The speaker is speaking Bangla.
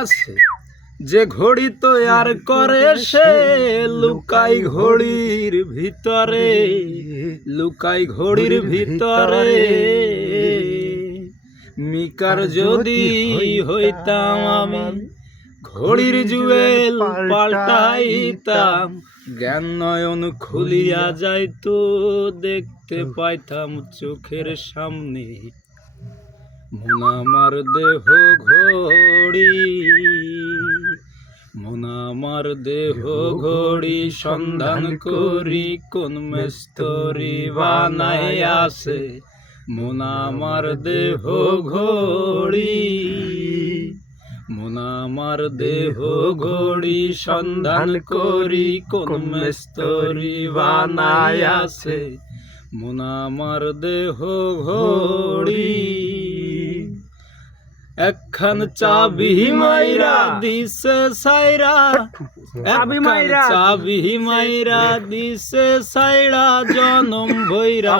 আছে যে ঘড়ি তৈয়ার করে সে লুকাই ঘড়ির ভিতরে, লুকাই ঘড়ির ভিতরে। মিকার যদি হইতাম আমি ঘড়ির জুয়েল পাল্টাইতাম, জ্ঞান নয়ন খুলিয়া যাইতো, দেখতে পাইতাম চোখের সামনে মন আমার দেহ ঘড়ি, মন আমার দেহ ঘড়ি। সন্ধান করি কোন মিস্ত্রি বানাই আছে মন আমার দেহ ঘড়ি, মন আমার দেহ ঘড়ি। সন্ধান করি কোন মিস্ত্রি বানাই আছে মন আমার দেহ ঘড়ি। একখান চাবি মাইরা দিছে সাইরা, চাবি মাইরা দিছে সাইরা, জনম ভৈরা